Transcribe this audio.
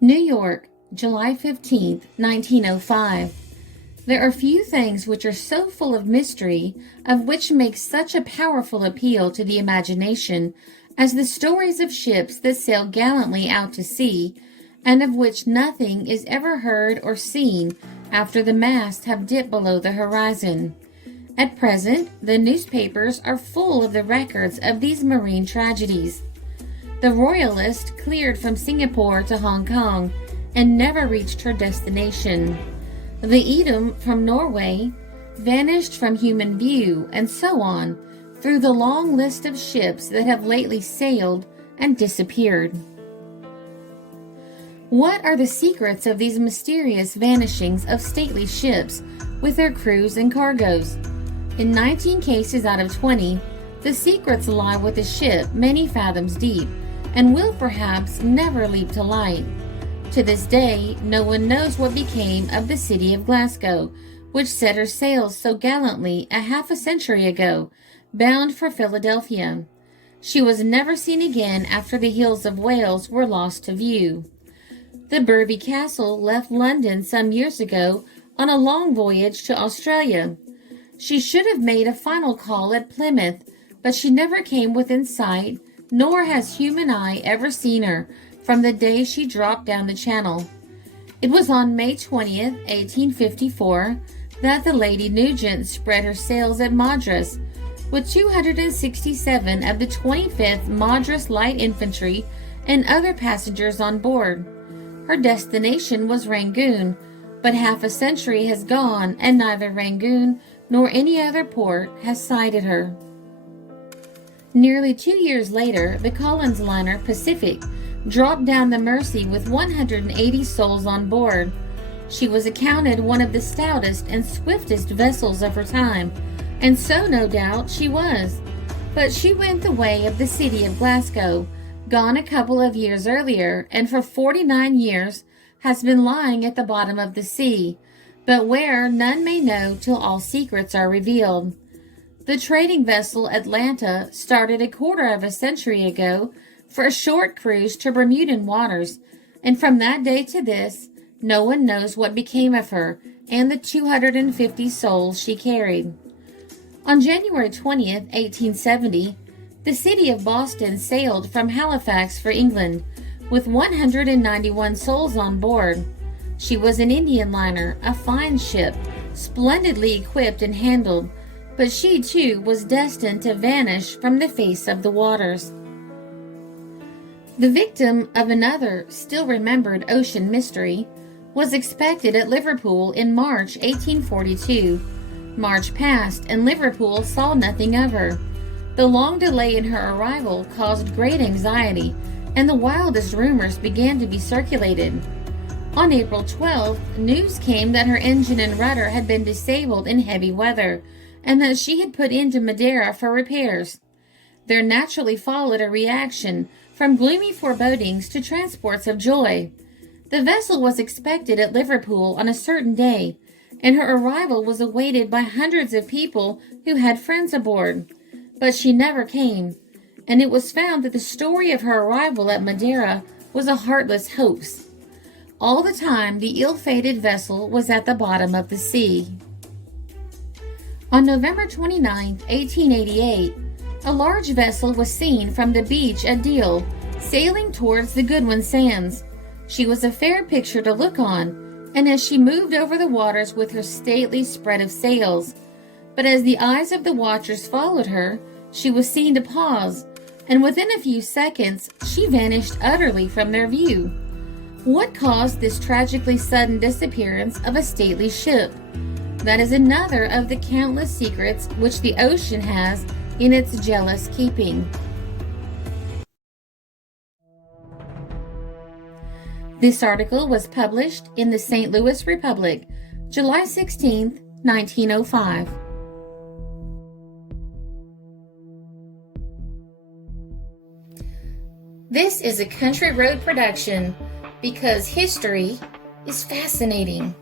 New York, July 15th, 1905. There are few things which are so full of mystery, of which make such a powerful appeal to the imagination, as the stories of ships that sail gallantly out to sea, and of which nothing is ever heard or seen after the masts have dipped below the horizon. At present, the newspapers are full of the records of these marine tragedies. The Royalist cleared from Singapore to Hong Kong and never reached her destination. The Edom from Norway vanished from human view, and so on, through the long list of ships that have lately sailed and disappeared. What are the secrets of these mysterious vanishings of stately ships with their crews and cargoes? In 19 cases out of 20, the secrets lie with a ship many fathoms deep, and will perhaps never leap to light. To this day, no one knows what became of the city of Glasgow, which set her sails so gallantly a half a century ago, bound for Philadelphia. She was never seen again after the hills of Wales were lost to view. The Burvey Castle left London some years ago on a long voyage to Australia. She should have made a final call at Plymouth, but she never came within sight, nor has human eye ever seen her from the day she dropped down the channel. It was on May 20th, 1854, that the Lady Nugent spread her sails at Madras, with 267 of the 25th Madras Light Infantry and other passengers on board. Her destination was Rangoon, but half a century has gone and neither Rangoon nor any other port has sighted her. Nearly 2 years later, the Collins liner Pacific dropped down the Mersey with 180 souls on board. She was accounted one of the stoutest and swiftest vessels of her time, and so no doubt she was. But she went the way of the city of Glasgow, gone a couple of years earlier, and for 49 years has been lying at the bottom of the sea, but where none may know till all secrets are revealed. The trading vessel Atlanta started a quarter of a century ago for a short cruise to Bermudan waters, and from that day to this, no one knows what became of her and the 250 souls she carried. On January 20th, 1870, the city of Boston sailed from Halifax for England with 191 souls on board. She was an Indian liner, a fine ship, splendidly equipped and handled, but she too was destined to vanish from the face of the waters. The victim of another still remembered ocean mystery was expected at Liverpool in March 1842. March passed and Liverpool saw nothing of her. The long delay in her arrival caused great anxiety, and the wildest rumors began to be circulated. On April 12th, news came that her engine and rudder had been disabled in heavy weather, and that she had put into Madeira for repairs. There naturally followed a reaction from gloomy forebodings to transports of joy. The vessel was expected at Liverpool on a certain day, and her arrival was awaited by hundreds of people who had friends aboard. But she never came, and it was found that the story of her arrival at Madeira was a heartless hoax. All the time, the ill-fated vessel was at the bottom of the sea. On November 29, 1888, a large vessel was seen from the beach at Deal, sailing towards the Goodwin Sands. She was a fair picture to look on, and as she moved over the waters with her stately spread of sails, but as the eyes of the watchers followed her, she was seen to pause, and within a few seconds she vanished utterly from their view. What caused this tragically sudden disappearance of a stately ship? That is another of the countless secrets which the ocean has in its jealous keeping. This article was published in the St. Louis Republic, July 16, 1905. This is a Country Road production because history is fascinating.